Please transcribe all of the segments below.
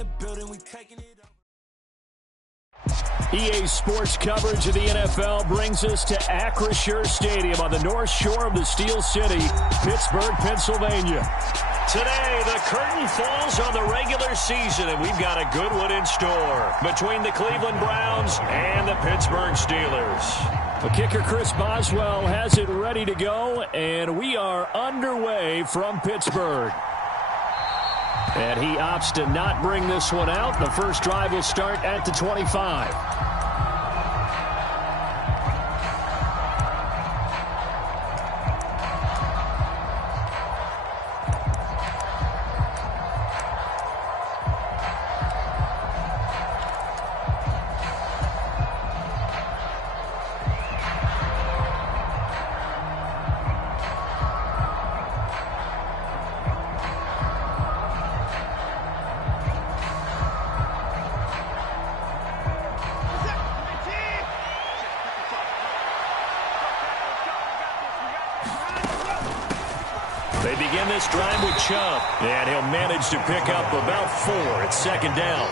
the building, we taking it over. EA Sports coverage of the NFL brings us to Acrisure Stadium on the north shore of the Steel City, Pittsburgh, Pennsylvania. Today, the curtain falls on the regular season, and we've got a good one in store between the Cleveland Browns and the Pittsburgh Steelers. The kicker, Chris Boswell, has it ready to go, and we are underway from Pittsburgh. And he opts to not bring this one out. The first drive will start at the 25. They begin this drive with Chubb, and he'll manage to pick up about 4 at second down.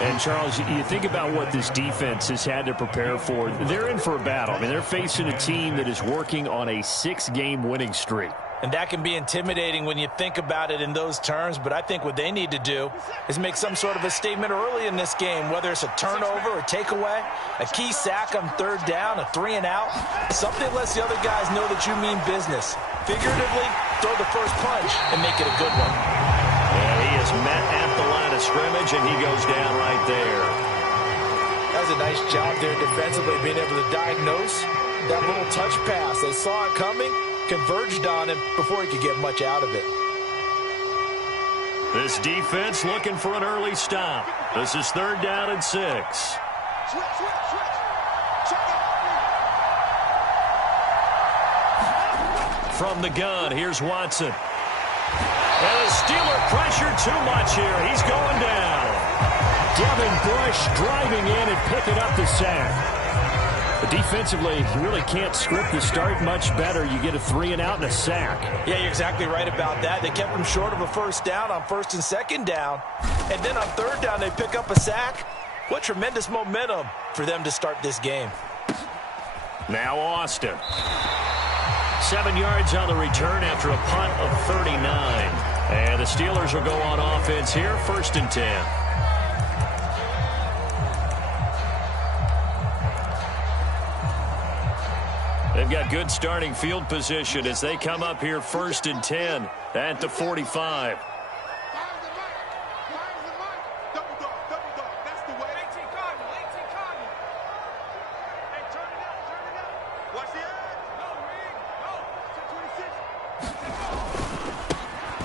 And, Charles, you think about what this defense has had to prepare for. They're in for a battle. I mean, they're facing a team that is working on a 6-game winning streak. And that can be intimidating when you think about it in those terms, but I think what they need to do is make some sort of a statement early in this game, whether it's a turnover or takeaway, a key sack on third down, a 3-and-out, something that lets the other guys know that you mean business. Figuratively, throw the first punch and make it a good one. And he is met at the line of scrimmage, and he goes down right there. That was a nice job there defensively, being able to diagnose that little touch pass. They saw it coming, converged on him before he could get much out of it. This defense looking for an early stop. This is third down and 6. From the gun, here's Watson. And the Steeler pressure too much here. He's going down. Devin Bush driving in and picking up the sack. But defensively, you really can't script the start much better. You get a 3-and-out and a sack. Yeah, you're exactly right about that. They kept him short of a first down on first and second down. And then on third down, they pick up a sack. What tremendous momentum for them to start this game. Now Austin. 7 yards on the return after a punt of 39. And the Steelers will go on offense here, first and 10. They've got good starting field position as they come up here first and 10 at the 45.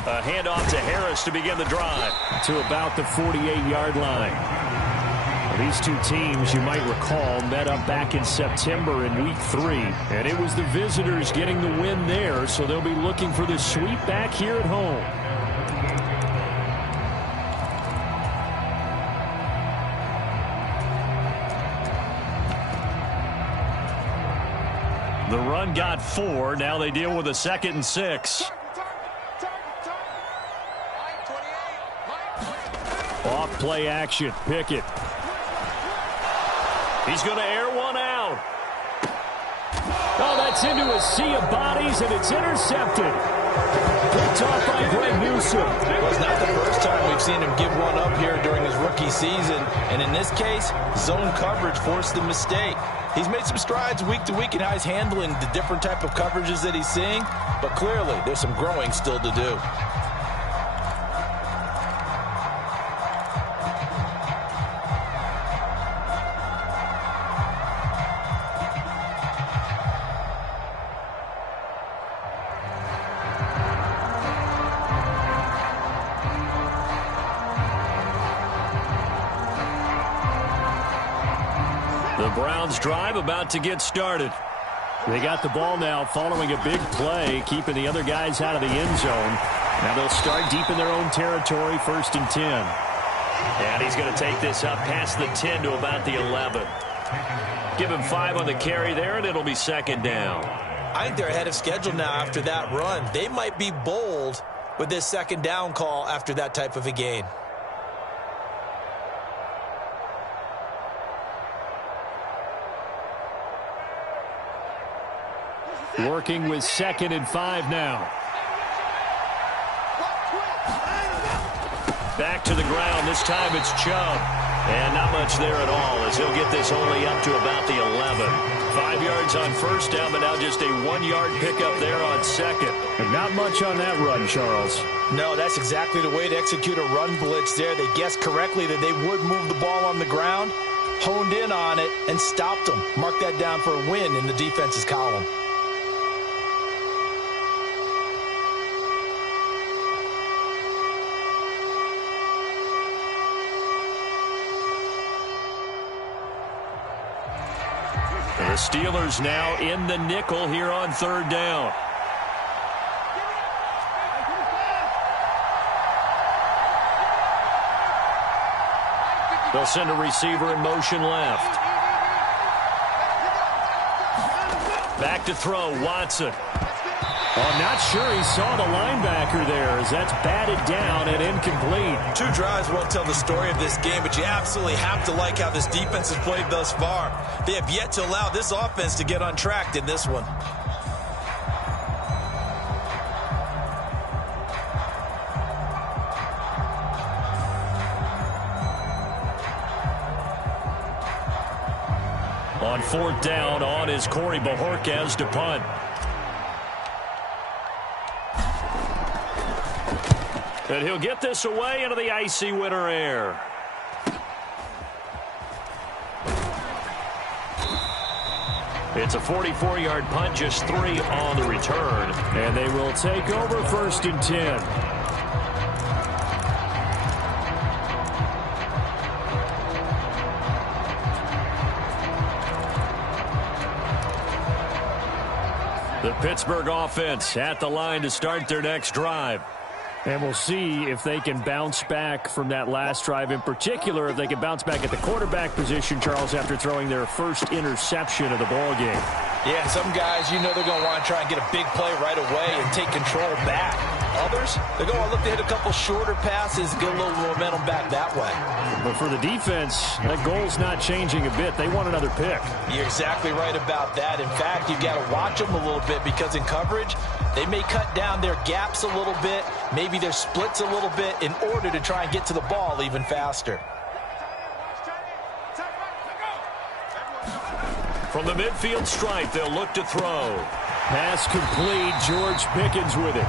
A handoff to Harris to begin the drive to about the 48-yard line. These two teams, you might recall, met up back in September in Week 3, and it was the visitors getting the win there, so they'll be looking for the sweep back here at home. The run got 4. Now they deal with a 2nd and 6. Off play action. Pickett. He's going to air one out. Oh, that's into a sea of bodies, and it's intercepted. Picked off by Greg Newsome. Well, it's not the first time we've seen him give one up here during his rookie season. And in this case, zone coverage forced the mistake. He's made some strides week to week in how he's handling the different type of coverages that he's seeing. But clearly, there's some growing still to do. The Browns drive about to get started. They got the ball now following a big play, keeping the other guys out of the end zone. Now they'll start deep in their own territory, first and 10. And he's going to take this up past the 10 to about the 11. Give him 5 on the carry there, and it'll be second down. I think they're ahead of schedule now after that run. They might be bold with this second down call after that type of a gain. Working with 2nd and 5 now. Back to the ground. This time it's Chubb. And not much there at all as he'll get this only up to about the 11. 5 yards on first down, but now just a 1-yard pickup there on 2nd. And not much on that run, Charles. No, that's exactly the way to execute a run blitz there. They guessed correctly that they would move the ball on the ground, honed in on it, and stopped them. Mark that down for a win in the defense's column. The Steelers now in the nickel here on 3rd down. They'll send a receiver in motion left. Back to throw, Watson. Oh, I'm not sure he saw the linebacker there as that's batted down and incomplete. 2 drives won't tell the story of this game, but you absolutely have to like how this defense has played thus far. They have yet to allow this offense to get untracked in this one. On 4th down, on is Corey Bojorquez to punt. And he'll get this away into the icy winter air. It's a 44-yard punt, just 3 on the return. And they will take over 1st and 10. The Pittsburgh offense at the line to start their next drive. And we'll see if they can bounce back from that last drive. In particular, if they can bounce back at the quarterback position, Charles, after throwing their first interception of the ball game. Yeah, some guys, you know they're going to want to try and get a big play right away and take control back. Others, they're going to look to hit a couple shorter passes, get a little momentum back that way. But for the defense, that goal's not changing a bit. They want another pick. You're exactly right about that. In fact, you've got to watch them a little bit because in coverage, they may cut down their gaps a little bit, maybe their splits a little bit in order to try and get to the ball even faster. From the midfield stripe, they'll look to throw. Pass complete, George Pickens with it.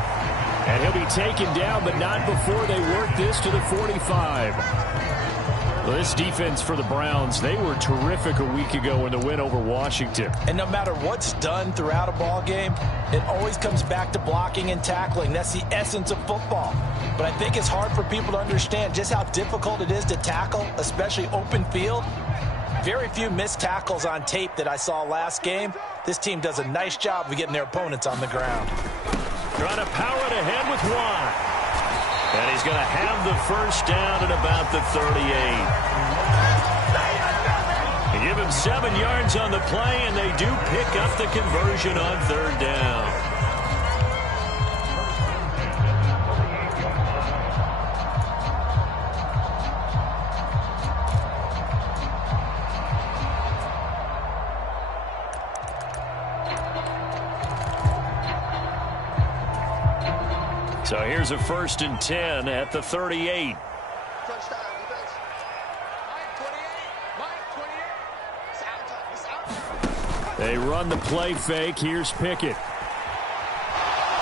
And he'll be taken down, but not before they work this to the 45. Well, this defense for the Browns, they were terrific a week ago in the win over Washington. And no matter what's done throughout a ball game, it always comes back to blocking and tackling. That's the essence of football. But I think it's hard for people to understand just how difficult it is to tackle, especially open field. Very few missed tackles on tape that I saw last game. This team does a nice job of getting their opponents on the ground. Trying to power it ahead with Watt. And he's going to have the first down at about the 38. They give him 7 yards on the play, and they do pick up the conversion on 3rd down. So here's a 1st and 10 at the 38. They run the play fake. Here's Pickett.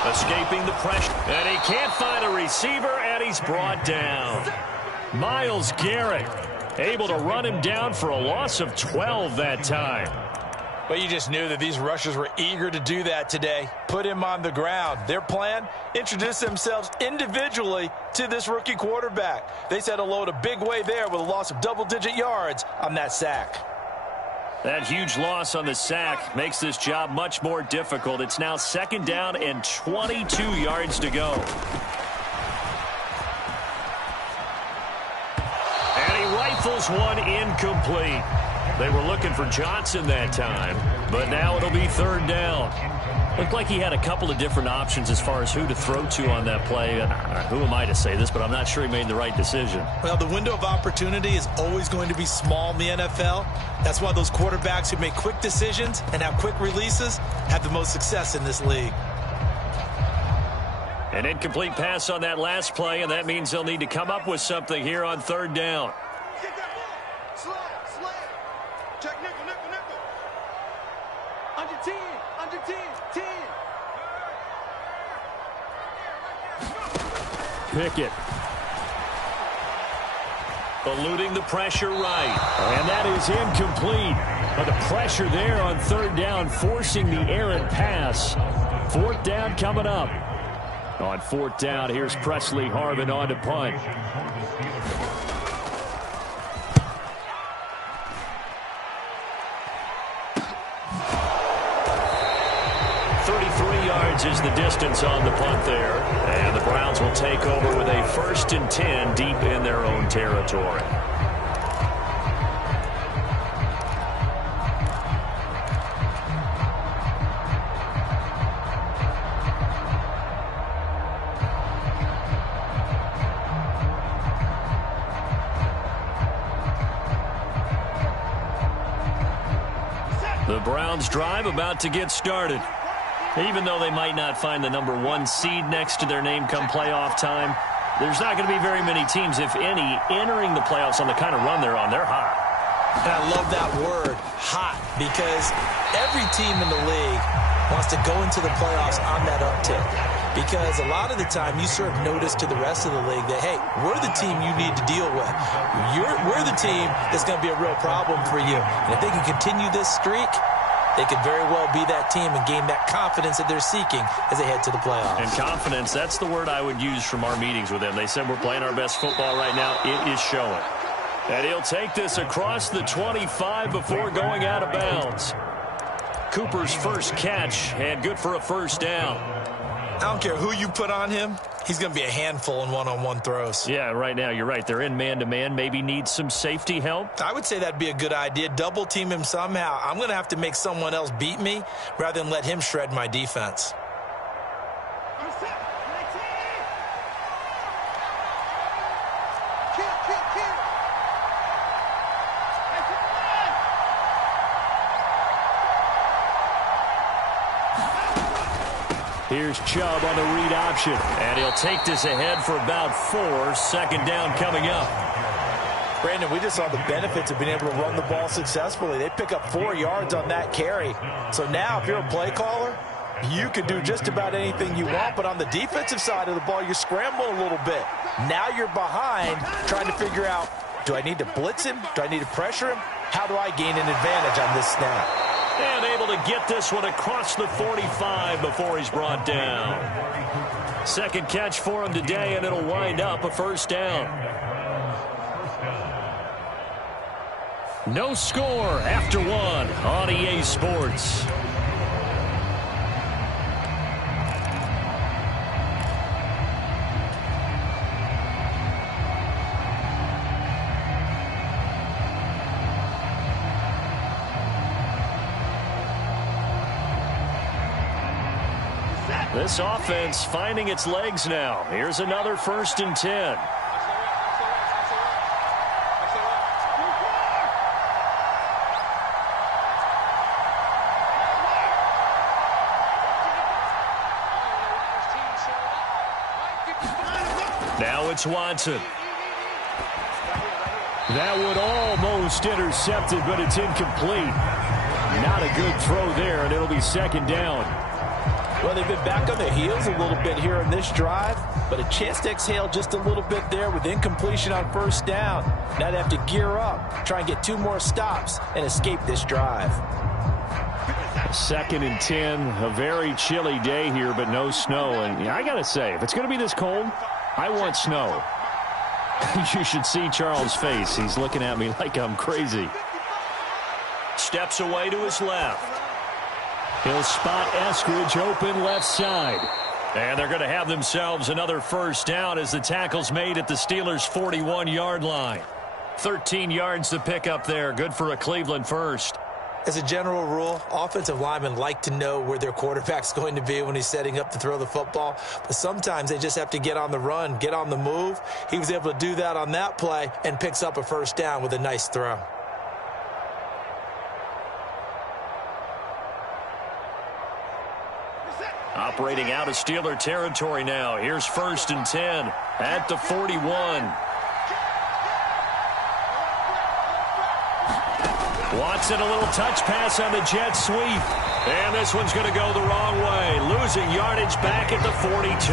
Escaping the pressure. And he can't find a receiver, and he's brought down. Myles Garrett able to run him down for a loss of 12 that time. But you just knew that these rushers were eager to do that today. Put him on the ground. Their plan, introduce themselves individually to this rookie quarterback. They said hello in a big way there with a loss of double-digit yards on that sack. That huge loss on the sack makes this job much more difficult. It's now 2nd down and 22 yards to go. And he rifles one incomplete. They were looking for Johnson that time, but now it'll be 3rd down. Looked like he had a couple of different options as far as who to throw to on that play. Who am I to say this, but I'm not sure he made the right decision. Well, the window of opportunity is always going to be small in the NFL. That's why those quarterbacks who make quick decisions and have quick releases have the most success in this league. An incomplete pass on that last play, and that means they'll need to come up with something here on third down. Under 10, under 10, 10. Pickett. Eluding the pressure right. And that is incomplete. But the pressure there on third down, forcing the errant pass. Fourth down coming up. On fourth down, here's Presley Harvin on to punt. 33 yards is the distance on the punt there. And the Browns will take over with a 1st and 10 deep in their own territory. The Browns drive about to get started. Even though they might not find the number 1 seed next to their name come playoff time, there's not going to be very many teams, if any, entering the playoffs on the kind of run they're on. They're hot. And I love that word, hot, because every team in the league wants to go into the playoffs on that uptick. Because a lot of the time you serve notice to the rest of the league that, hey, we're the team you need to deal with. We're the team that's going to be a real problem for you. And if they can continue this streak, they could very well be that team and gain that confidence that they're seeking as they head to the playoffs. And confidence, that's the word I would use from our meetings with them. They said we're playing our best football right now. It is showing. And he'll take this across the 25 before going out of bounds. Cooper's first catch, and good for a first down. I don't care who you put on him. He's going to be a handful in one-on-one throws. Yeah, right now, you're right. They're in man-to-man. Maybe need some safety help. I would say that'd be a good idea. Double team him somehow. I'm going to have to make someone else beat me rather than let him shred my defense. Here's Chubb on the read option. And he'll take this ahead for about 4. Second down coming up. Brandon, we just saw the benefits of being able to run the ball successfully. They pick up 4 yards on that carry. So now if you're a play caller, you can do just about anything you want. But on the defensive side of the ball, you scramble a little bit. Now you're behind trying to figure out, do I need to blitz him? Do I need to pressure him? How do I gain an advantage on this snap? And able to get this one across the 45 before he's brought down. Second catch for him today, and it'll wind up a first down. No score after 1 on EA Sports. This offense finding its legs now. Here's another 1st and 10. Now it's Watson. That would almost intercepted, but it's incomplete. Not a good throw there, and it'll be second down. Well, they've been back on their heels a little bit here in this drive, but a chance to exhale just a little bit there with incompletion on first down. Now they have to gear up, try and get 2 more stops, and escape this drive. 2nd and 10, a very chilly day here, but no snow. And I got to say, if it's going to be this cold, I want snow. You should see Charles' face. He's looking at me like I'm crazy. Steps away to his left. He'll spot Eskridge open left side. And they're going to have themselves another first down as the tackle's made at the Steelers' 41-yard line. 13 yards to pick up there. Good for a Cleveland first. As a general rule, offensive linemen like to know where their quarterback's going to be when he's setting up to throw the football. But sometimes they just have to get on the run, get on the move. He was able to do that on that play and picks up a first down with a nice throw. Operating out of Steeler territory now. Here's 1st and 10 at the 41. Watson, a little touch pass on the jet sweep. And this one's going to go the wrong way. Losing yardage back at the 42.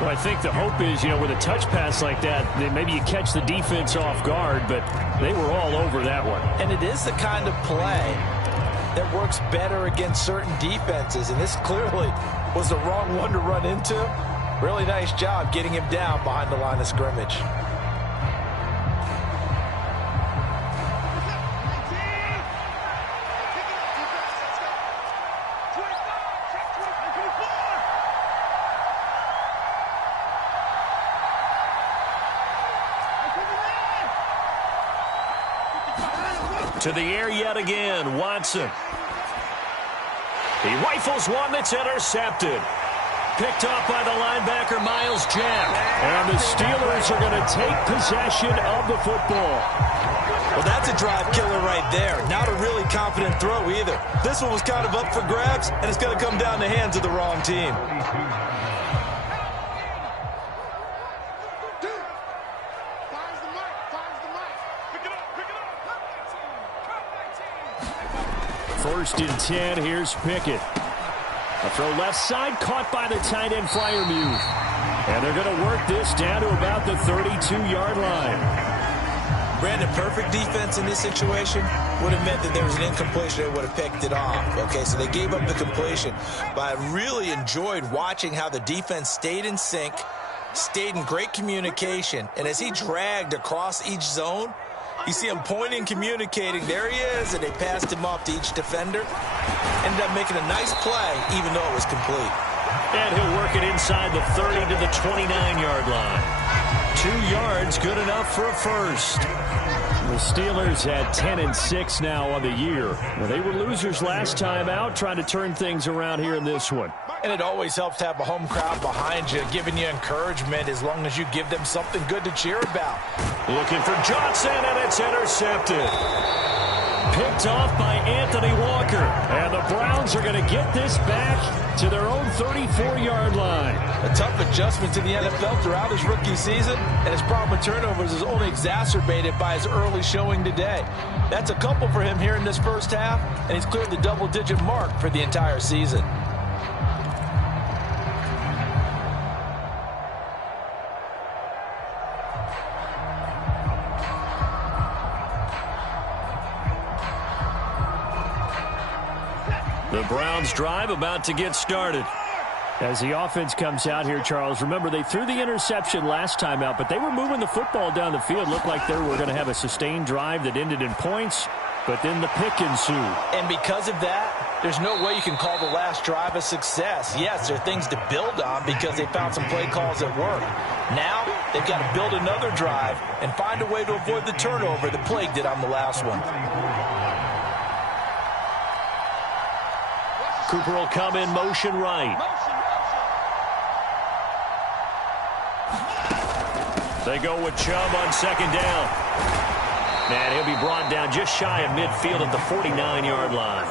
Well, I think the hope is, with a touch pass like that, then maybe you catch the defense off guard, but they were all over that one. And it is the kind of play that works better against certain defenses, and this clearly was the wrong one to run into. Really nice job getting him down behind the line of scrimmage. To the air yet again, Watson. He rifles one that's intercepted. Picked off by the linebacker, Myles Jack. And the Steelers are going to take possession of the football. Well, that's a drive killer right there. Not a really confident throw either. This one was kind of up for grabs, and it's going to come down the hands of the wrong team. First and 10, here's Pickett. A throw left side, caught by the tight end Freiermuth. And they're going to work this down to about the 32-yard line. Brandon, perfect defense in this situation would have meant that there was an incompletion. They would have picked it off. Okay, so they gave up the completion. But I really enjoyed watching how the defense stayed in sync, stayed in great communication. And as he dragged across each zone, you see him pointing, communicating. There he is, and they passed him off to each defender. Ended up making a nice play, even though it was complete. And he'll work it inside the 30 to the 29-yard line. 2 yards, good enough for a first. The Steelers at 10-6 now on the year. Well, they were losers last time out, trying to turn things around here in this one. And it always helps to have a home crowd behind you, giving you encouragement as long as you give them something good to cheer about. Looking for Johnson, and it's intercepted. Picked off by Anthony Walker. And the Browns are going to get this back to their own 34-yard line. A tough adjustment to the NFL throughout his rookie season, and his problem with turnovers is only exacerbated by his early showing today. That's a couple for him here in this first half, and he's cleared the double-digit mark for the entire season. The Browns drive about to get started. As the offense comes out here, Charles, remember they threw the interception last time out, but they were moving the football down the field. Looked like they were going to have a sustained drive that ended in points, but then the pick ensued. And because of that, there's no way you can call the last drive a success. Yes, there are things to build on because they found some play calls that work. Now they've got to build another drive and find a way to avoid the turnover that plagued it on the last one. Cooper will come in motion right. They go with Chubb on second down. And he'll be brought down just shy of midfield at the 49-yard line.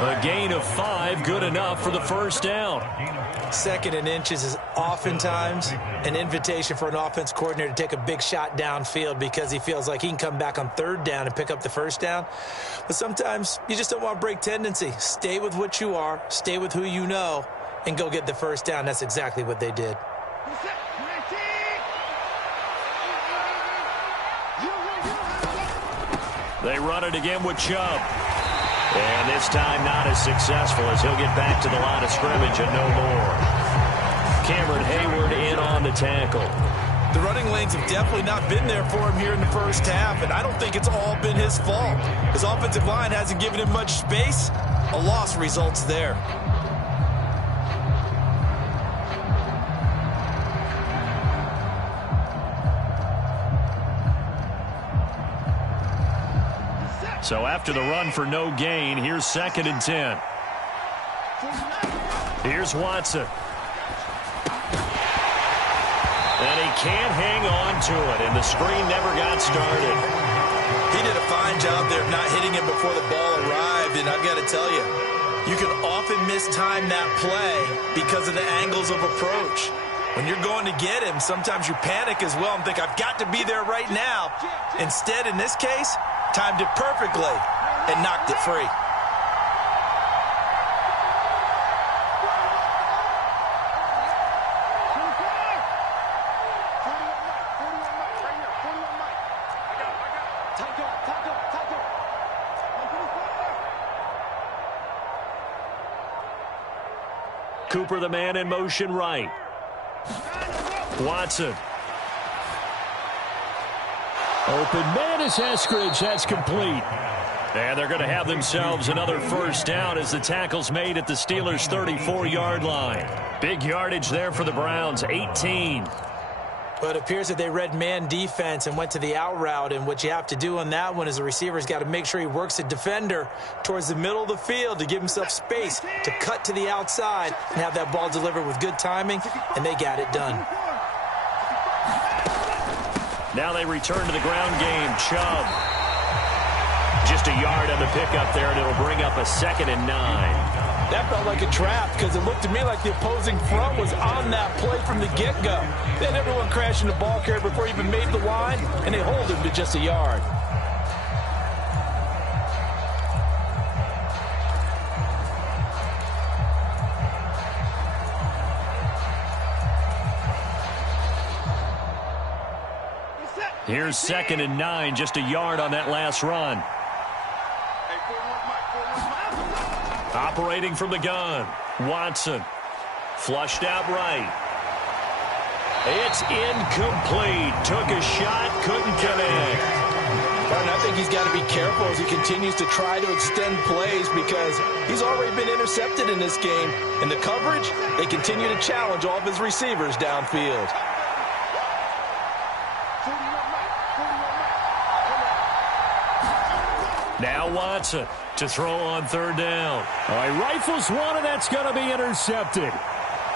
A gain of 5, good enough for the first down. 2nd and inches is oftentimes an invitation for an offense coordinator to take a big shot downfield because he feels like he can come back on 3rd down and pick up the first down. But sometimes you just don't want to break tendency. Stay with what you are, stay with who you know, and go get the first down. That's exactly what they did. They run it again with Chubb. And this time not as successful as he'll get back to the line of scrimmage and no more. Cameron Hayward in on the tackle. The running lanes have definitely not been there for him here in the first half, and I don't think it's all been his fault. His offensive line hasn't given him much space. A loss results there. So after the run for no gain, here's 2nd and 10. Here's Watson. And he can't hang on to it, and the screen never got started. He did a fine job there of not hitting it before the ball arrived, and I've got to tell you, you can often mistime that play because of the angles of approach. When you're going to get him, sometimes you panic as well and think, I've got to be there right now. Instead, in this case, timed it perfectly and knocked it free. Cooper, the man in motion right. Watson. Open man is Eskridge. That's complete. And they're going to have themselves another first down as the tackle's made at the Steelers' 34-yard line. Big yardage there for the Browns, 18. But it appears that they read man defense and went to the out route, and what you have to do on that one is the receiver's got to make sure he works the defender towards the middle of the field to give himself space to cut to the outside and have that ball delivered with good timing, and they got it done. Now they return to the ground game. Chubb. Just a yard on the pickup there, and it'll bring up a 2nd and 9. That felt like a trap because it looked to me like the opposing front was on that play from the get-go. They had everyone crashing the ball carrier before he even made the line, and they hold him to just a yard. Here's 2nd and 9, just a yard on that last run. Operating from the gun, Watson. Flushed out right. It's incomplete. Took a shot, couldn't connect. I think he's got to be careful as he continues to try to extend plays because he's already been intercepted in this game. And the coverage, they continue to challenge all of his receivers downfield. Now Watson to throw on 3rd down. All right, rifles one, and that's going to be intercepted.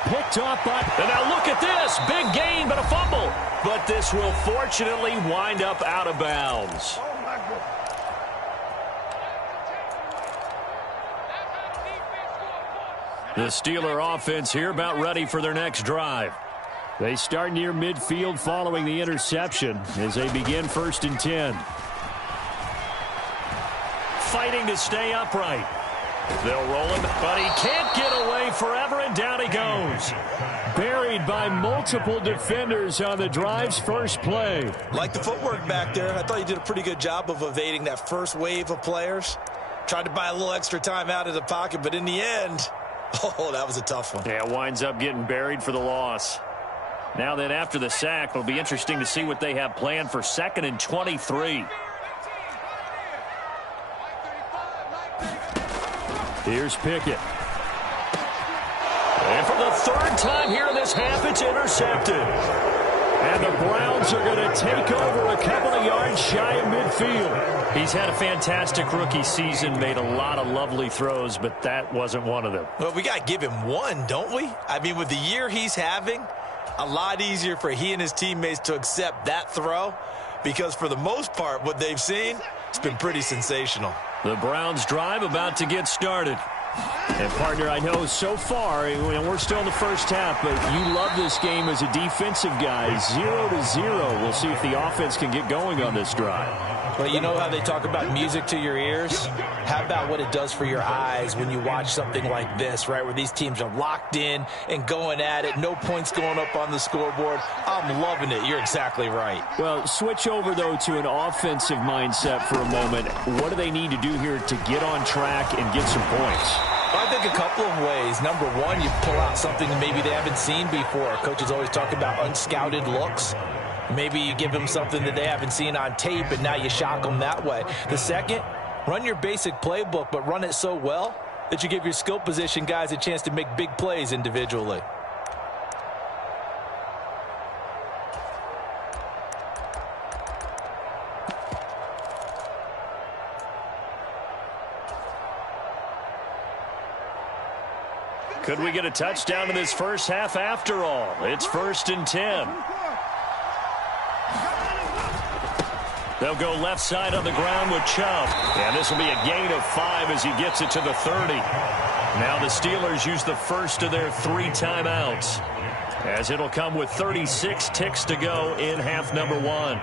Picked up by... And now look at this. Big gain, but a fumble. But this will fortunately wind up out of bounds. The Steeler offense here about ready for their next drive. They start near midfield following the interception as they begin 1st and 10. Fighting to stay upright. They'll roll him, but he can't get away forever, and down he goes. Buried by multiple defenders on the drive's first play. Like the footwork back there, I thought you did a pretty good job of evading that first wave of players. Tried to buy a little extra time out of the pocket, but in the end, oh, that was a tough one. Yeah, winds up getting buried for the loss. Now then, after the sack, it'll be interesting to see what they have planned for 2nd and 23. Here's Pickett. And for the 3rd time here in this half, it's intercepted. And the Browns are going to take over a couple of yards shy of midfield. He's had a fantastic rookie season, made a lot of lovely throws, but that wasn't one of them. Well, we got to give him one, don't we? I mean, with the year he's having, a lot easier for he and his teammates to accept that throw because for the most part, what they've seen, it's been pretty sensational. The Browns drive about to get started. And, partner, I know so far, we're still in the first half, but you love this game as a defensive guy. 0-0. We'll see if the offense can get going on this drive. Well, you know how they talk about music to your ears? How about what it does for your eyes when you watch something like this, right, where these teams are locked in and going at it, no points going up on the scoreboard? I'm loving it. You're exactly right. Well, switch over, though, to an offensive mindset for a moment. What do they need to do here to get on track and get some points? I think a couple of ways. Number one, you pull out something that maybe they haven't seen before. Coaches always talk about unscouted looks. Maybe you give them something that they haven't seen on tape, and now you shock them that way. The second, run your basic playbook, but run it so well that you give your skill position guys a chance to make big plays individually. Could we get a touchdown in this first half after all? It's 1st and 10. They'll go left side on the ground with Chubb. And this will be a gain of 5 as he gets it to the 30. Now the Steelers use the first of their 3 timeouts, as it'll come with 36 ticks to go in half number 1.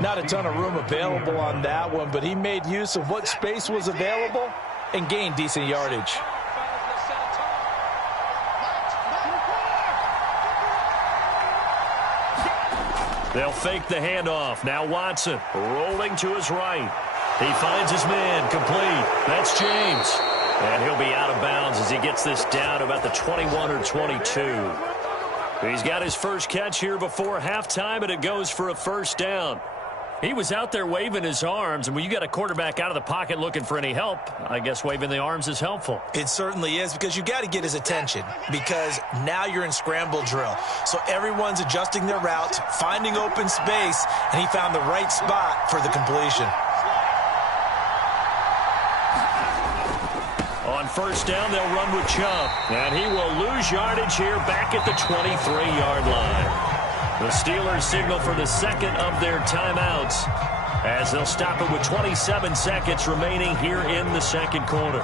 Not a ton of room available on that one, but he made use of what space was available and gained decent yardage. They'll fake the handoff. Now Watson rolling to his right. He finds his man complete. That's James. And he'll be out of bounds as he gets this down about the 21 or 22. He's got his first catch here before halftime, and it goes for a first down. He was out there waving his arms, and when you got a quarterback out of the pocket looking for any help, I guess waving the arms is helpful. It certainly is, because you got to get his attention, because now you're in scramble drill. So everyone's adjusting their routes, finding open space, and he found the right spot for the completion. On first down, they'll run with Chubb, and he will lose yardage here back at the 23-yard line. The Steelers signal for the second of their timeouts, as they'll stop it with 27 seconds remaining here in the second quarter.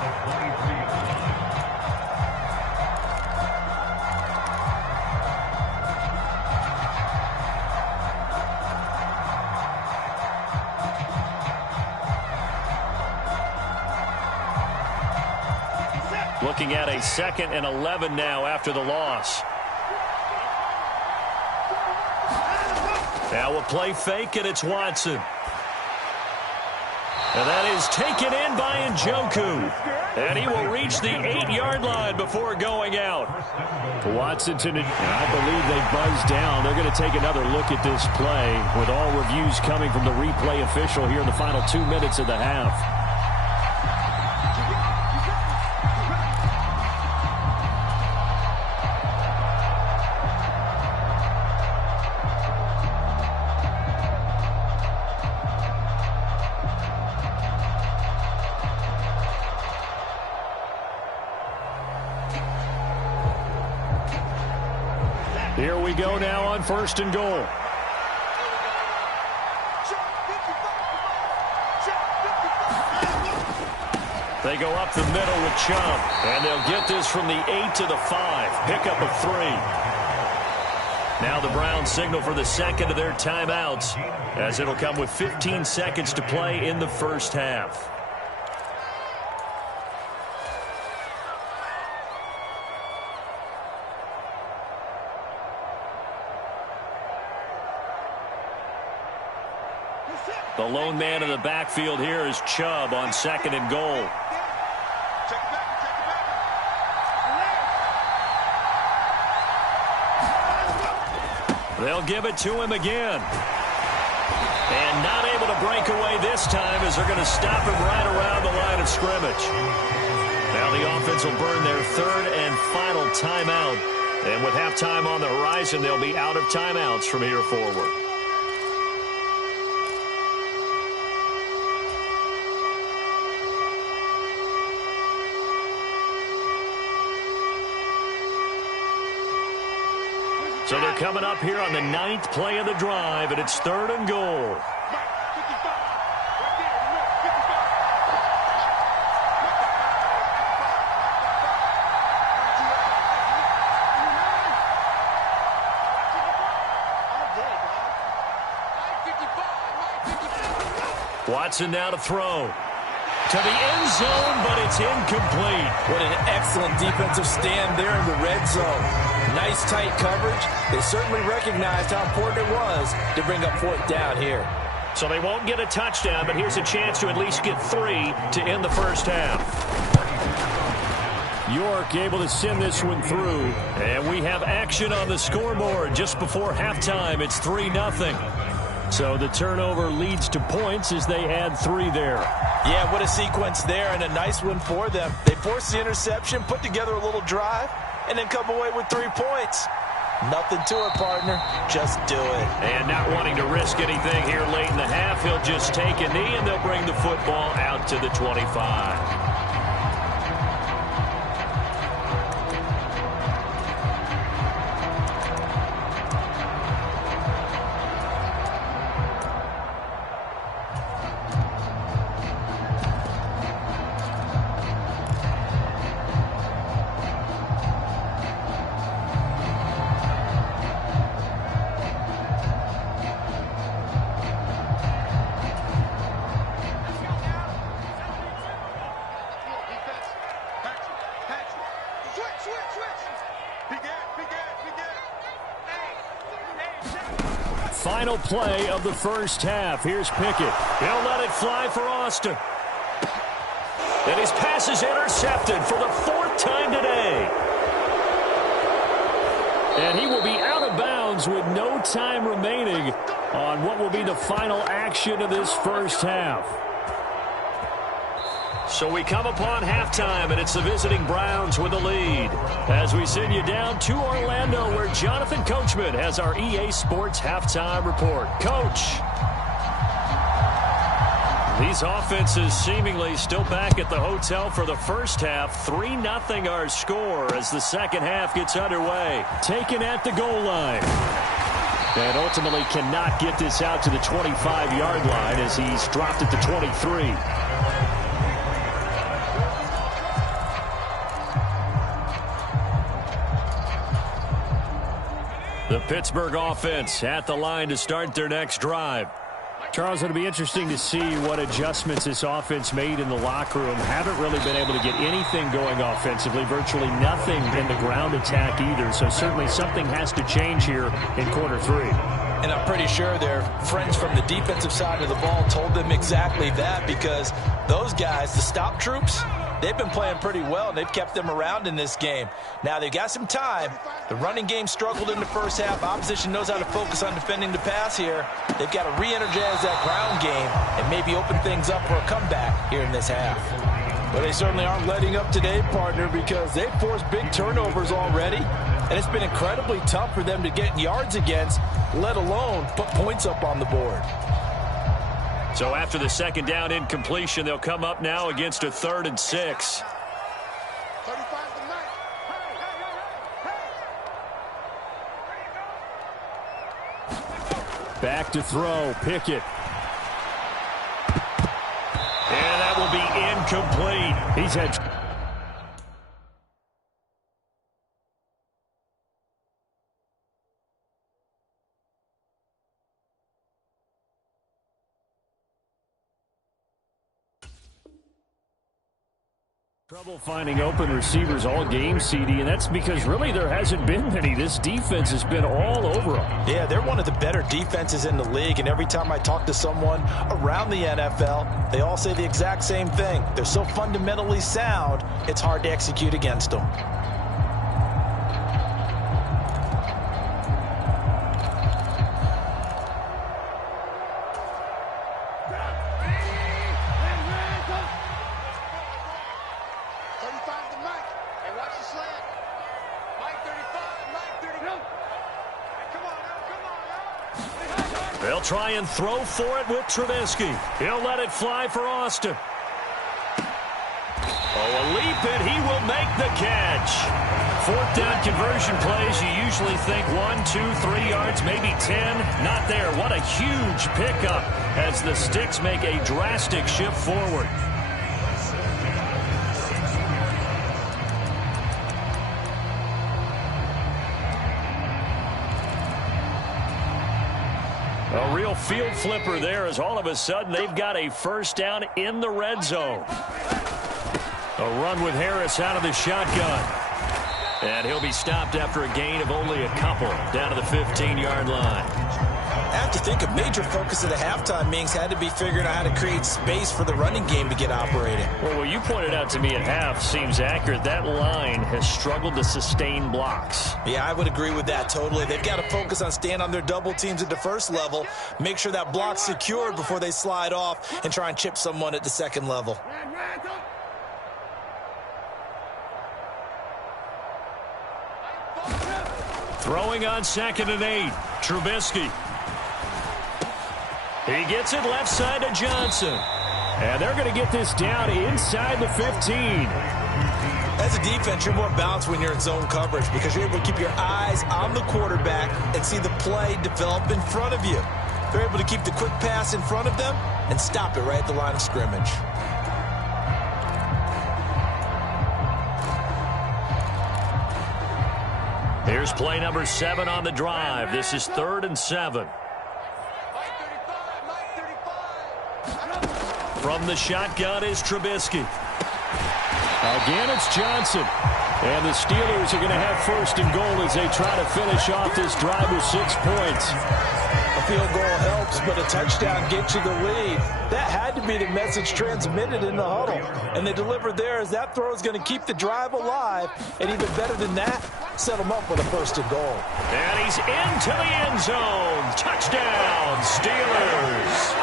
Looking at a 2nd and 11 now after the loss. Now a play fake, and it's Watson. And that is taken in by Njoku. And he will reach the 8-yard line before going out. Watson, and I believe they buzzed down. They're going to take another look at this play, with all reviews coming from the replay official here in the final 2 minutes of the half. Here we go now on 1st and goal. They go up the middle with Chubb, and they'll get this from the 8 to the 5. Pickup of 3. Now the Browns signal for the second of their timeouts, as it'll come with 15 seconds to play in the first half. The lone man in the backfield here is Chubb on 2nd and goal. They'll give it to him again. And not able to break away this time, as they're going to stop him right around the line of scrimmage. Now the offense will burn their 3rd and final timeout. And with halftime on the horizon, they'll be out of timeouts from here forward. So they're coming up here on the 9th play of the drive, and it's 3rd and goal. Watson now to throw. To the end zone, but it's incomplete. What an excellent defensive stand there in the red zone. Nice tight coverage. They certainly recognized how important it was to bring up 4th down here. So they won't get a touchdown, but here's a chance to at least get 3 to end the first half. York able to send this one through. And we have action on the scoreboard just before halftime. It's 3-0. So the turnover leads to points as they add 3 there. Yeah, what a sequence there, and a nice one for them. They forced the interception, put together a little drive, and then come away with 3 points. Nothing to it, partner. Just do it. And not wanting to risk anything here late in the half, he'll just take a knee, and they'll bring the football out to the 25. final play of the first half. Here's Pickett. He'll let it fly for Austin. And his pass is intercepted for the 4th time today. And he will be out of bounds with no time remaining on what will be the final action of this first half. So we come upon halftime, and it's the visiting Browns with the lead. As we send you down to Orlando, where Jonathan Coachman has our EA Sports halftime report. Coach. These offenses seemingly still back at the hotel for the first half. 3-0 our score as the second half gets underway. Taken at the goal line. And ultimately cannot get this out to the 25-yard line as he's dropped it to 23. The Pittsburgh offense at the line to start their next drive. Charles, it'll be interesting to see what adjustments this offense made in the locker room. Haven't really been able to get anything going offensively, virtually nothing in the ground attack either. So certainly something has to change here in quarter 3. And I'm pretty sure their friends from the defensive side of the ball told them exactly that, because those guys, the stop troops, they've been playing pretty well, and they've kept them around in this game. Now, they've got some time. The running game struggled in the first half. Opposition knows how to focus on defending the pass here. They've got to re-energize that ground game and maybe open things up for a comeback here in this half. But they certainly aren't letting up today, partner, because they've forced big turnovers already, and it's been incredibly tough for them to get yards against, let alone put points up on the board. So after the second down incompletion, they'll come up now against a 3rd and 6. Back to throw, Pickett. And that will be incomplete. He's had... trouble finding open receivers all game, CD, and that's because really there hasn't been many. This defense has been all over them. Yeah, they're one of the better defenses in the league, and every time I talk to someone around the NFL, they all say the exact same thing. They're so fundamentally sound, it's hard to execute against them. They'll try and throw for it with Trubisky. He'll let it fly for Austin. Oh, a leap, and he will make the catch. 4th down conversion plays, you usually think 1, 2, 3 yards, maybe 10. Not there. What a huge pickup as the Sticks make a drastic shift forward. A real field flipper there, as all of a sudden they've got a first down in the red zone. A run with Harris out of the shotgun. And he'll be stopped after a gain of only a couple down to the 15-yard line. I have to think a major focus of the halftime meetings had to be figuring out how to create space for the running game to get operating. Well, what you pointed out to me at half seems accurate. That line has struggled to sustain blocks. Yeah, I would agree with that totally. They've got to focus on staying on their double teams at the first level, make sure that block's secured before they slide off and try and chip someone at the second level. Throwing on 2nd and 8, Trubisky. He gets it left side to Johnson. And they're going to get this down inside the 15. As a defense, you're more balanced when you're in zone coverage because you're able to keep your eyes on the quarterback and see the play develop in front of you. They're able to keep the quick pass in front of them and stop it right at the line of scrimmage. Here's play number 7 on the drive. This is 3rd and 7. From the shotgun is Trubisky. Again, it's Johnson. And the Steelers are going to have 1st and goal as they try to finish off this drive with 6 points. A field goal helps, but a touchdown gets you the lead. That had to be the message transmitted in the huddle. And they delivered there as that throw is going to keep the drive alive. And even better than that, set them up with a 1st and goal. And he's into the end zone. Touchdown, Steelers.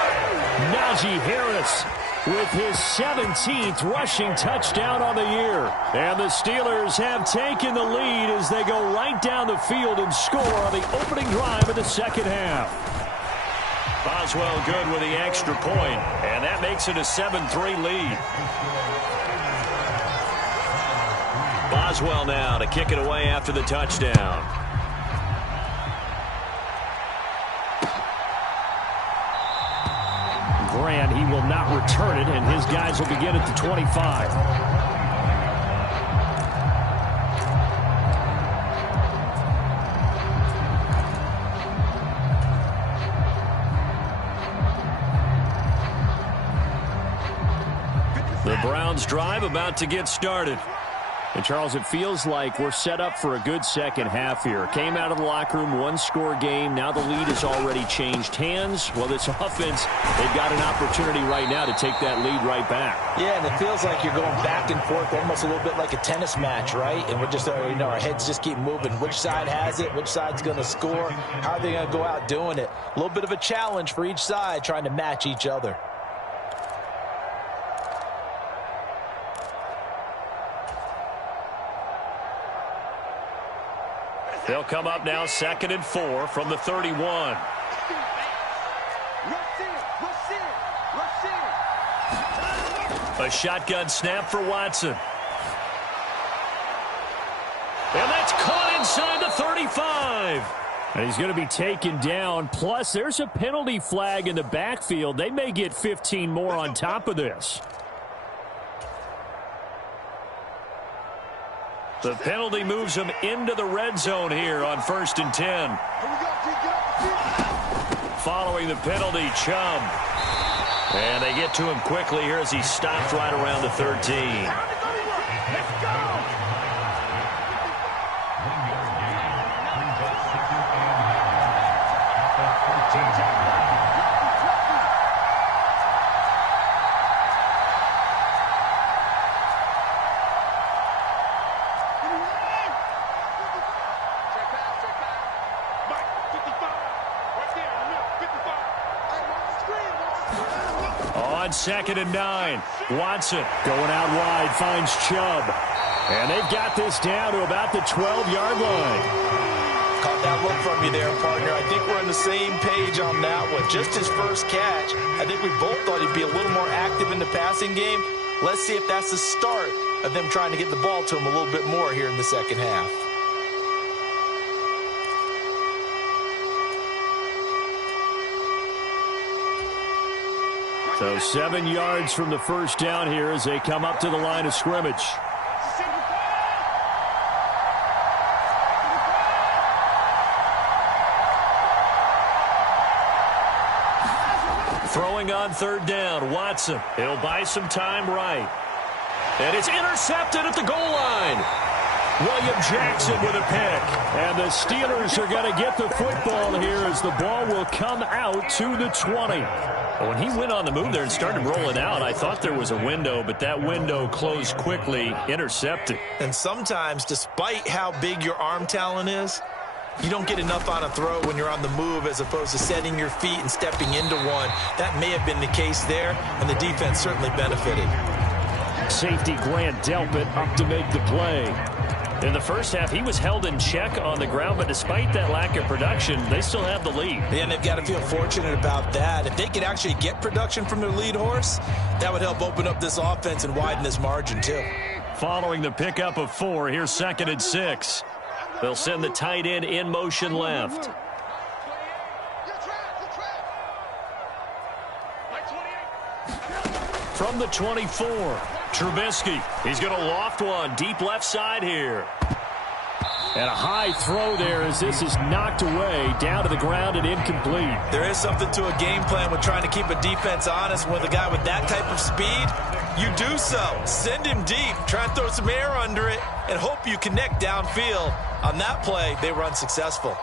Najee Harris with his 17th rushing touchdown on the year. And the Steelers have taken the lead as they go right down the field and score on the opening drive of the second half. Boswell good with the extra point, and that makes it a 7-3 lead. Boswell now to kick it away after the touchdown. Grant, he will not return it, and his guys will begin at the 25. The Browns drive about to get started. And, Charles, it feels like we're set up for a good second half here. Came out of the locker room, one-score game. Now the lead has already changed hands. Well, this offense, they've got an opportunity right now to take that lead right back. Yeah, and it feels like you're going back and forth, almost a little bit like a tennis match, right? And we're just, our heads just keep moving. Which side has it? Which side's going to score? How are they going to go out doing it? A little bit of a challenge for each side, trying to match each other. They'll come up now 2nd and 4 from the 31. A shotgun snap for Watson. And that's caught inside the 35. And he's going to be taken down. Plus, there's a penalty flag in the backfield. They may get 15 more on top of this. The penalty moves him into the red zone here on 1st and 10. Following the penalty, Chubb. And they get to him quickly here as he stopped right around the 13. On 2nd and 9, Watson going out wide, finds Chubb. And they've got this down to about the 12-yard line. Caught that look from you there, partner. I think we're on the same page on that one. Just his first catch. I think we both thought he'd be a little more active in the passing game. Let's see if that's the start of them trying to get the ball to him a little bit more here in the second half. So 7 yards from the first down here as they come up to the line of scrimmage. Throwing on 3rd down, Watson. He'll buy some time right. And it's intercepted at the goal line. William Jackson with a pick. And the Steelers are going to get the football here as the ball will come out to the 20. When he went on the move there and started rolling out, I thought there was a window, but that window closed quickly, intercepted. And sometimes, despite how big your arm talent is, you don't get enough on a throw when you're on the move as opposed to setting your feet and stepping into one. That may have been the case there, and the defense certainly benefited. Safety Grant Delpit up to make the play. In the first half, he was held in check on the ground, but despite that lack of production, they still have the lead. Yeah, and they've got to feel fortunate about that. If they could actually get production from their lead horse, that would help open up this offense and widen this margin, too. Following the pickup of 4, here's 2nd and 6. They'll send the tight end in motion left. From the 24, Trubisky. He's going to loft one deep left side here. And a high throw there as this is knocked away down to the ground and incomplete. There is something to a game plan with trying to keep a defense honest. With a guy with that type of speed, you do so. Send him deep, try and throw some air under it, and hope you connect downfield. On that play, they were unsuccessful.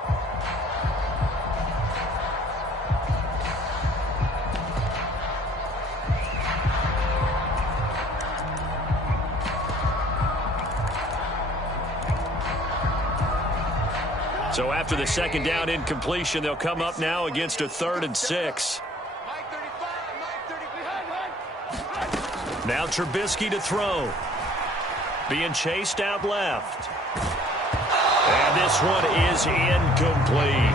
So after the second down incompletion, they'll come up now against a 3rd and 6. Now Trubisky to throw. Being chased out left. And this one is incomplete.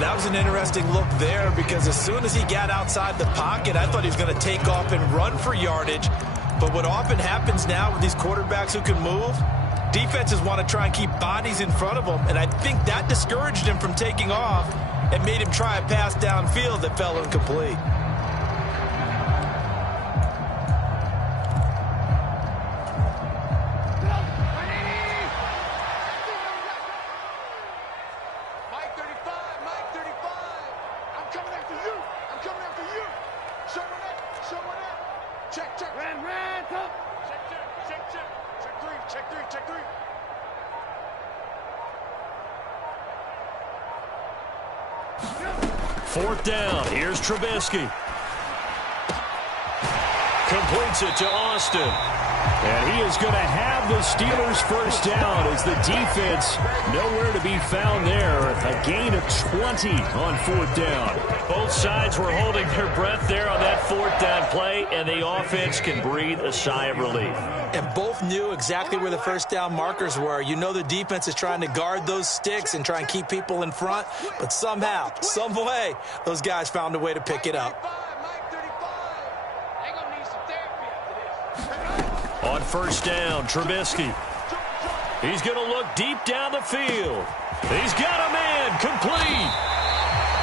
That was an interesting look there because as soon as he got outside the pocket, I thought he was going to take off and run for yardage. But what often happens now with these quarterbacks who can move, defenses want to try and keep bodies in front of them, and I think that discouraged him from taking off and made him try a pass downfield that fell incomplete. Fourth down. Here's Trubisky. Completes it to Austin. And he is going to have the Steelers first down as the defense nowhere to be found there. A gain of 20 on fourth down. Both sides were holding their breath there on that fourth down play, and the offense can breathe a sigh of relief. And both knew exactly where the first down markers were. You know the defense is trying to guard those sticks and try and keep people in front, but somehow, some way, those guys found a way to pick it up. On first down, Trubisky. He's going to look deep down the field. He's got a man complete.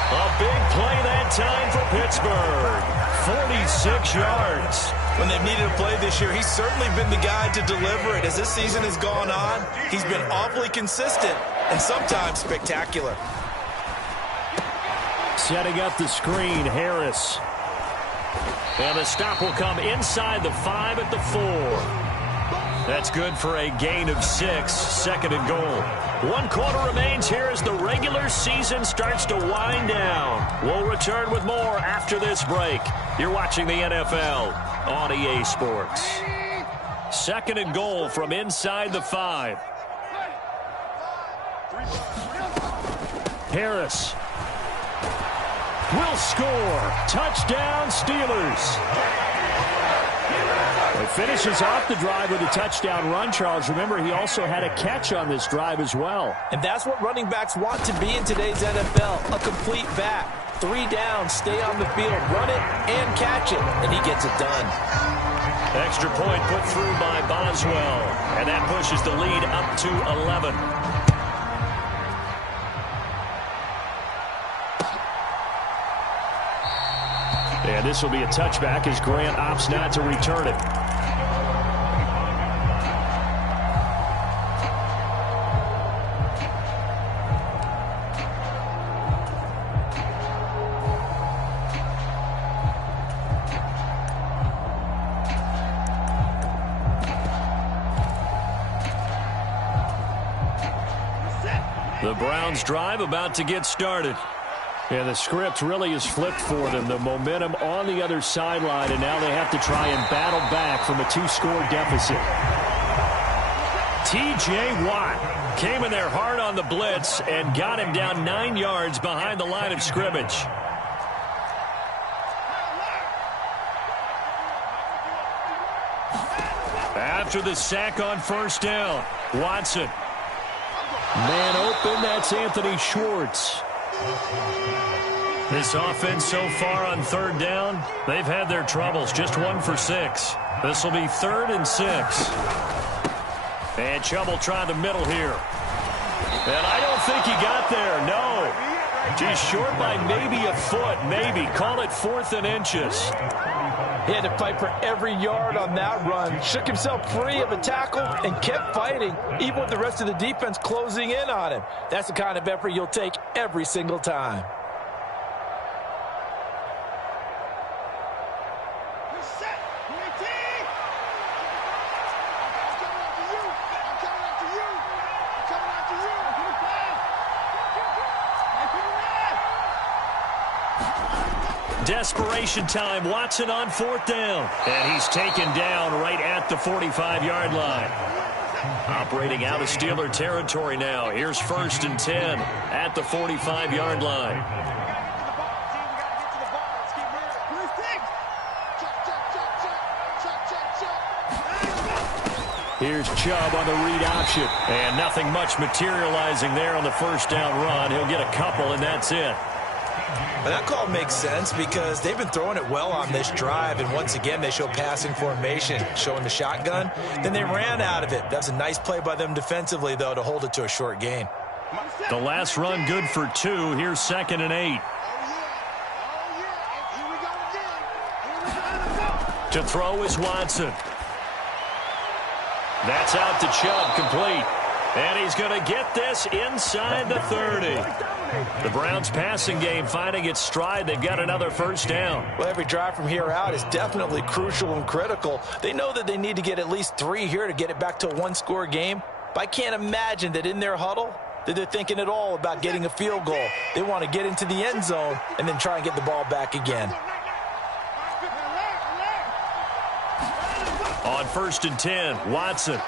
A big play that time for Pittsburgh. 46 yards. When they've needed a play this year, he's certainly been the guy to deliver it. As this season has gone on, he's been awfully consistent and sometimes spectacular. Setting up the screen, Harris. And the stop will come inside the 5 at the 4. That's good for a gain of 6, second and goal. 1 quarter remains here as the regular season starts to wind down. We'll return with more after this break. You're watching the NFL on EA Sports. Second and goal from inside the 5. Harris will score. Touchdown, Steelers. He finishes off the drive with a touchdown run, Charles. Remember, he also had a catch on this drive as well. And that's what running backs want to be in today's NFL, a complete back. 3 down, stay on the field, run it, and catch it, and he gets it done. Extra point put through by Boswell, and that pushes the lead up to 11. And this will be a touchback as Grant opts not to return it. The Browns drive about to get started. And the script really is flipped for them. The momentum on the other sideline, and now they have to try and battle back from a 2-score deficit. T.J. Watt came in there hard on the blitz and got him down 9 yards behind the line of scrimmage. After the sack on first down, Watson. Man open, that's Anthony Schwartz. This offense so far on third down, they've had their troubles. Just 1 for 6. This will be 3rd and 6. And Chubb trying the middle here. And I don't think he got there. No. He's short by maybe a foot. Maybe. Call it 4th and inches. He had to fight for every yard on that run. Shook himself free of a tackle and kept fighting, even with the rest of the defense closing in on him. That's the kind of effort you'll take every single time. Desperation time. Watson on 4th down. And he's taken down right at the 45-yard line. Operating out of Steeler territory now. Here's 1st and 10 at the 45-yard line. Here's Chubb on the read option. And nothing much materializing there on the first down run. He'll get a couple, and that's it. But that call makes sense because they've been throwing it well on this drive, and once again they show passing formation, showing the shotgun. Then they ran out of it. That's a nice play by them defensively, though, to hold it to a short gain. The last run good for 2. Here's 2nd and 8. To throw is Watson. That's out to Chubb, complete. And he's going to get this inside the 30. The Browns passing game finding its stride. They've got another first down. Well, every drive from here out is definitely crucial and critical. They know that they need to get at least 3 here to get it back to a one-score game. But I can't imagine that in their huddle that they're thinking at all about getting a field goal. They want to get into the end zone and then try and get the ball back again. On 1st and 10, Watson.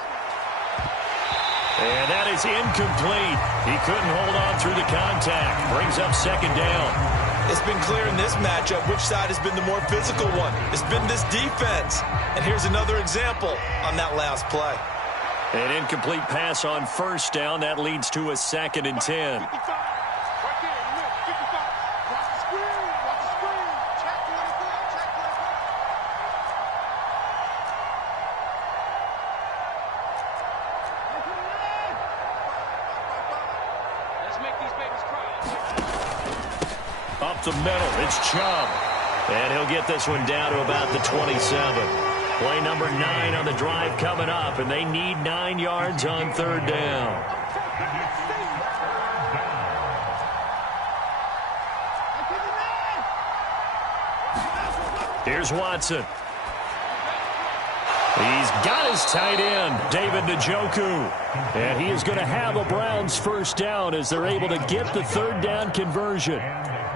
And that is incomplete. He couldn't hold on through the contact. Brings up 2nd down. It's been clear in this matchup which side has been the more physical one. It's been this defense. And here's another example on that last play. An incomplete pass on 1st down. That leads to a 2nd and 10. Up the middle, it's Chubb. And he'll get this one down to about the 27. Play number 9 on the drive coming up, and they need 9 yards on 3rd down. Here's Watson. He's got his tight end, David Njoku. And he is going to have a Browns first down as they're able to get the 3rd down conversion.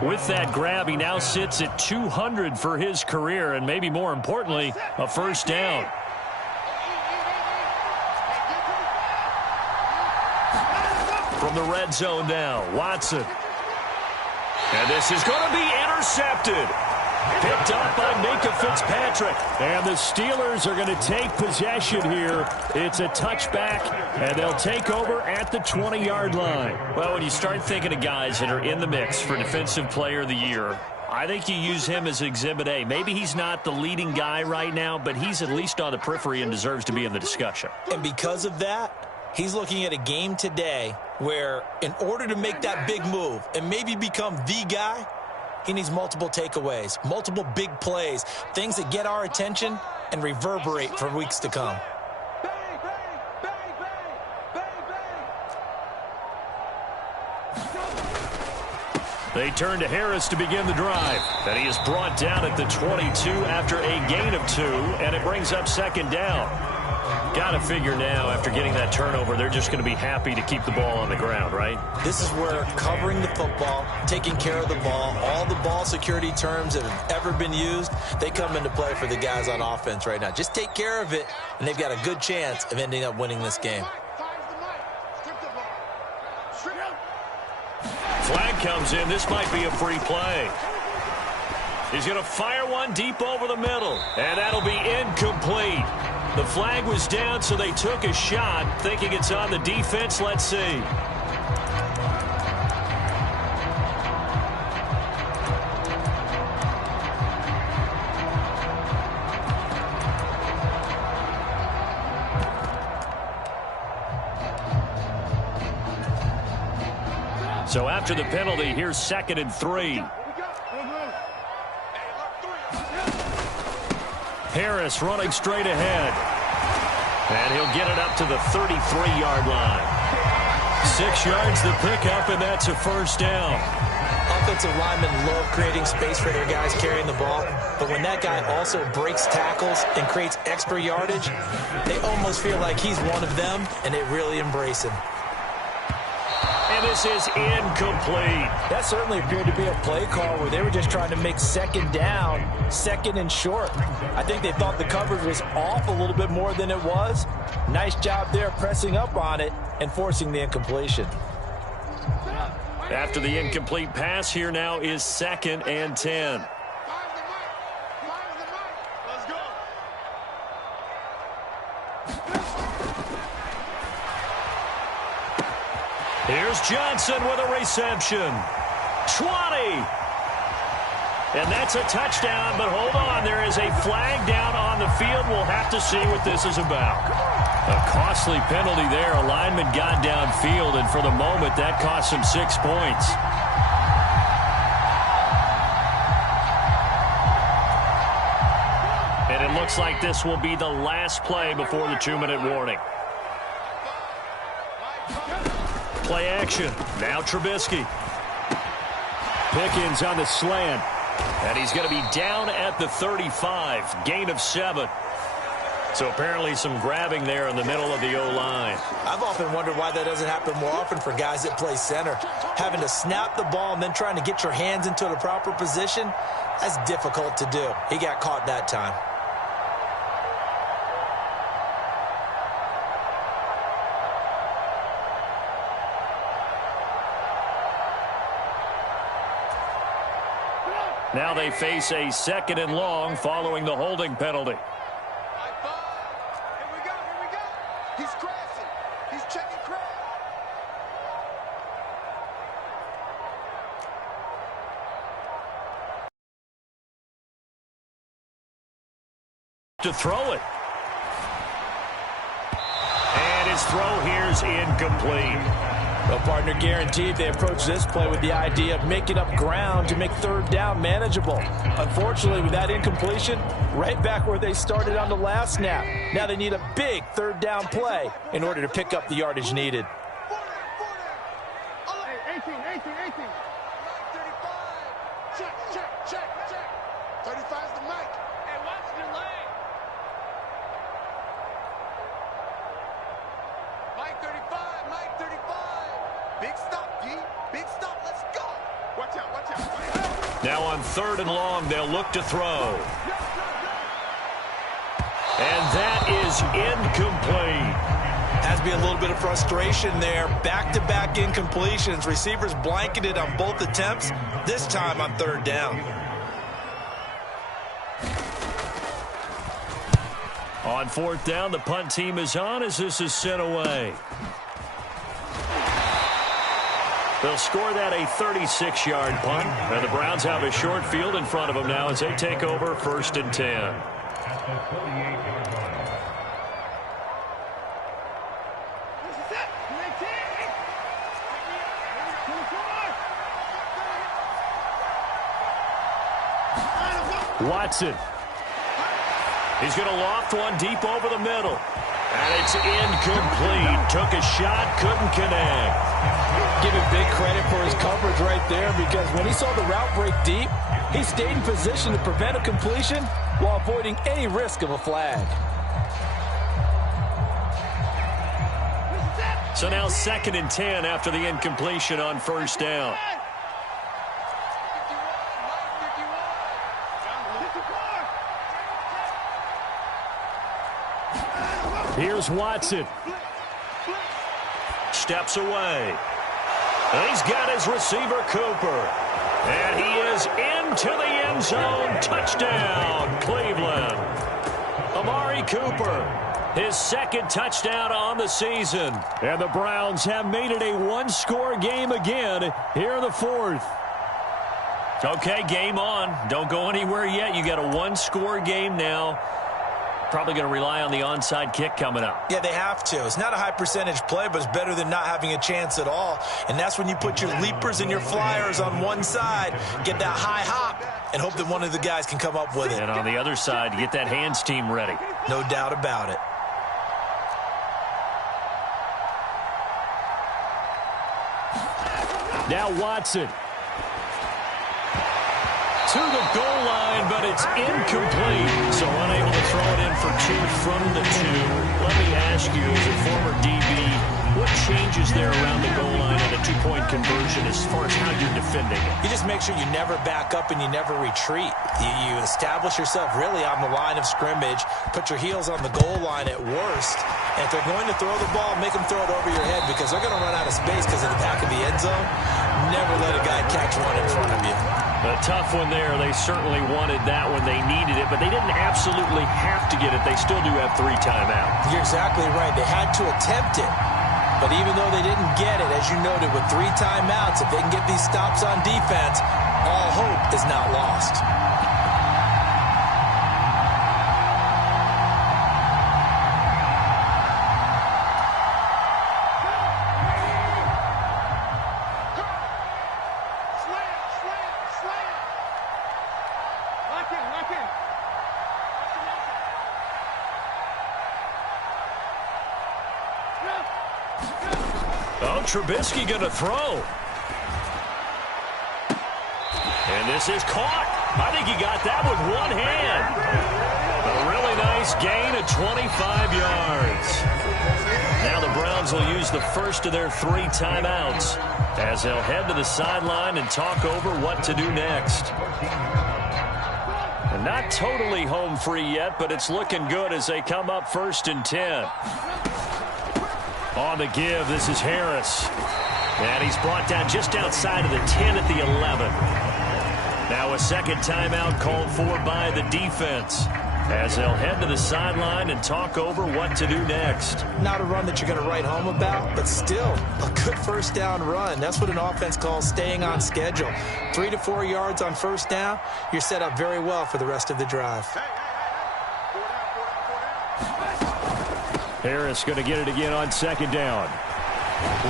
With that grab, he now sits at 200 for his career, and maybe more importantly, a first down. From the red zone now, Watson. And this is going to be intercepted. Picked up by Minkah Fitzpatrick. And the Steelers are going to take possession here. It's a touchback, and they'll take over at the 20-yard line. Well, when you start thinking of guys that are in the mix for Defensive Player of the Year, I think you use him as Exhibit A. Maybe he's not the leading guy right now, but he's at least on the periphery and deserves to be in the discussion. And because of that, he's looking at a game today where in order to make that big move and maybe become the guy, he needs multiple takeaways, multiple big plays, things that get our attention and reverberate for weeks to come. Bang, bang, bang, bang, bang, bang. They turn to Harris to begin the drive. And he is brought down at the 22 after a gain of 2, and it brings up 2nd down. Got to figure now, after getting that turnover, they're just going to be happy to keep the ball on the ground, right? This is where covering the football, taking care of the ball, all the ball security terms that have ever been used, they come into play for the guys on offense right now. Just take care of it, and they've got a good chance of ending up winning this game. Flag comes in. This might be a free play. He's going to fire one deep over the middle, and that'll be incomplete. The flag was down, so they took a shot, thinking it's on the defense. Let's see. So after the penalty, here's 2nd and 3. Harris running straight ahead. And he'll get it up to the 33-yard line. 6 yards the pickup, and that's a first down. Offensive linemen love creating space for their guys carrying the ball, but when that guy also breaks tackles and creates extra yardage, they almost feel like he's one of them, and they really embrace him. And And this is incomplete. That certainly appeared to be a play call where they were just trying to make second down, second and short. I think they thought the coverage was off a little bit more than it was. Nice job there pressing up on it and forcing the incompletion. After the incomplete pass, here now is 2nd and 10. Here's Johnson with a reception. 20. And that's a touchdown, but hold on. There is a flag down on the field. We'll have to see what this is about. A costly penalty there. A lineman got downfield, and for the moment, that cost him 6 points. And it looks like this will be the last play before the 2-minute warning. Play action. Now Trubisky. Pickens on the slant. And he's going to be down at the 35. Gain of 7. So apparently some grabbing there in the middle of the O-line. I've often wondered why that doesn't happen more often for guys that play center. Having to snap the ball and then trying to get your hands into the proper position, that's difficult to do. He got caught that time. Now they face a 2nd and long following the holding penalty. Here we go. He's crashing. He's checking crash. To throw it. And his throw here is incomplete. Well, partner, guaranteed they approach this play with the idea of making up ground to make 3rd down manageable. Unfortunately, with that incompletion, right back where they started on the last snap. Now they need a big 3rd down play in order to pick up the yardage needed. 18. 35. Check. 35's the mic. Hey, watch the lane. Mike 35. Big stop, D. Big stop. Let's go. Watch out. Now on 3rd and long, they'll look to throw. And that is incomplete. Has to be a little bit of frustration there. Back-to-back incompletions. Receivers blanketed on both attempts, this time on 3rd down. On 4th down, the punt team is on as this is sent away. They'll score that a 36-yard punt. And the Browns have a short field in front of them now as they take over 1st and 10. Watson. He's going to loft one deep over the middle. And it's incomplete. Took a shot, couldn't connect. Give him big credit for his coverage right there, because when he saw the route break deep, he stayed in position to prevent a completion while avoiding any risk of a flag. So now 2nd and 10 after the incompletion on 1st down. Here's Watson. Steps away. And he's got his receiver, Cooper. And he is into the end zone. Touchdown, Cleveland. Amari Cooper, his 2nd touchdown on the season. And the Browns have made it a one-score game again here in the 4th. Okay, game on. Don't go anywhere yet. You got a one-score game now. Probably going to rely on the onside kick coming up. Yeah, they have to. It's not a high percentage play, but it's better than not having a chance at all. And that's when you put your leapers and your flyers on one side, get that high hop, and hope that one of the guys can come up with it. And on the other side, get that hands team ready. No doubt about it. Now Watson. To the goal line, but it's incomplete. So unable to throw it in for 2 from the 2. Let me ask you, as a former DB, What changes there around the goal line on a two-point conversion as far as how you're defending it? You just make sure you never back up and you never retreat. You establish yourself really on the line of scrimmage, put your heels on the goal line at worst, and if they're going to throw the ball, make them throw it over your head because they're going to run out of space because of the back of the end zone. Never let a guy catch one in front of you. A tough one there. They certainly wanted that when they needed it, but they didn't absolutely have to get it. They still do have 3 timeouts. You're exactly right. They had to attempt it. But even though they didn't get it, as you noted, with 3 timeouts, if they can get these stops on defense, all hope is not lost. Trubisky going to throw. And this is caught. I think he got that with one hand. A really nice gain of 25 yards. Now the Browns will use the first of their 3 timeouts as they'll head to the sideline and talk over what to do next. And not totally home free yet, but it's looking good as they come up 1st and 10. On the give, this is Harris. And he's brought down just outside of the 10 at the 11. Now a second timeout called for by the defense as they'll head to the sideline and talk over what to do next. Not a run that you're going to write home about, but still a good first down run. That's what an offense calls staying on schedule. 3 to 4 yards on first down, you're set up very well for the rest of the drive. Harris going to get it again on 2nd down.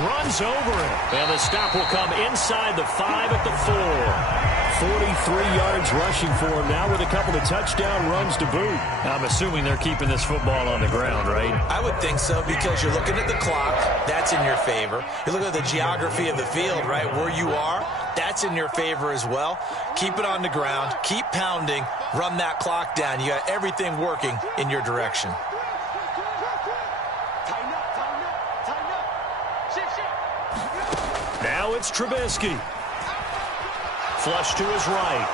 Runs over it. And the stop will come inside the 5 at the 4. 43 yards rushing for him now with a couple of touchdown runs to boot. I'm assuming they're keeping this football on the ground, right? I would think so because you're looking at the clock. That's in your favor. You look at the geography of the field, right, where you are. That's in your favor as well. Keep it on the ground. Keep pounding. Run that clock down. You got everything working in your direction. Now it's Trubisky. Flush to his right.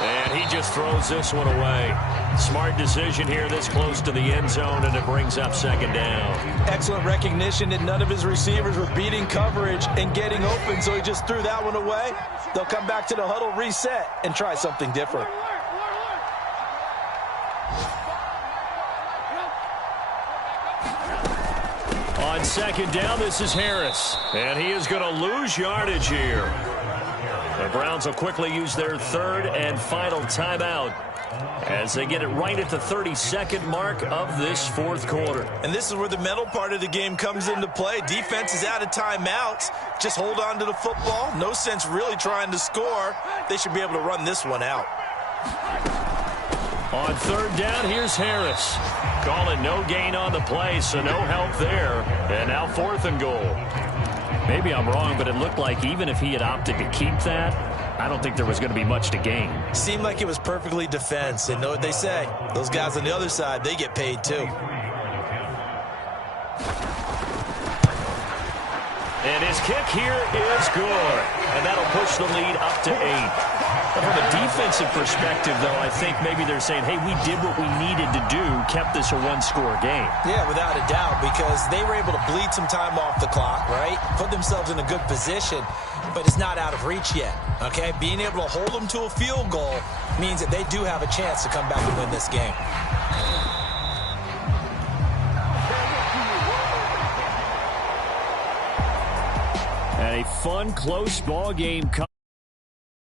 And he just throws this one away. Smart decision here this close to the end zone, and it brings up 2nd down. Excellent recognition that none of his receivers were beating coverage and getting open, so he just threw that one away. They'll come back to the huddle, reset, and try something different. On 2nd down, this is Harris. And he is going to lose yardage here. The Browns will quickly use their 3rd and final timeout as they get it right at the 32nd mark of this 4th quarter. And this is where the mental part of the game comes into play. Defense is out of timeouts. Just hold on to the football. No sense really trying to score. They should be able to run this one out. On 3rd down, here's Harris. Calling no gain on the play, so no help there. And now 4th and goal. Maybe I'm wrong, but it looked like even if he had opted to keep that, I don't think there was going to be much to gain. Seemed like it was perfectly defense. And know what they say? Those guys on the other side, they get paid too. And his kick here is good. And that'll push the lead up to 8. From a defensive perspective, though, I think maybe they're saying, hey, we did what we needed to do, kept this a 1-score game. Yeah, without a doubt, because they were able to bleed some time off the clock, right? Put themselves in a good position, but it's not out of reach yet, okay? Being able to hold them to a field goal means that they do have a chance to come back and win this game. And a fun, close ball game.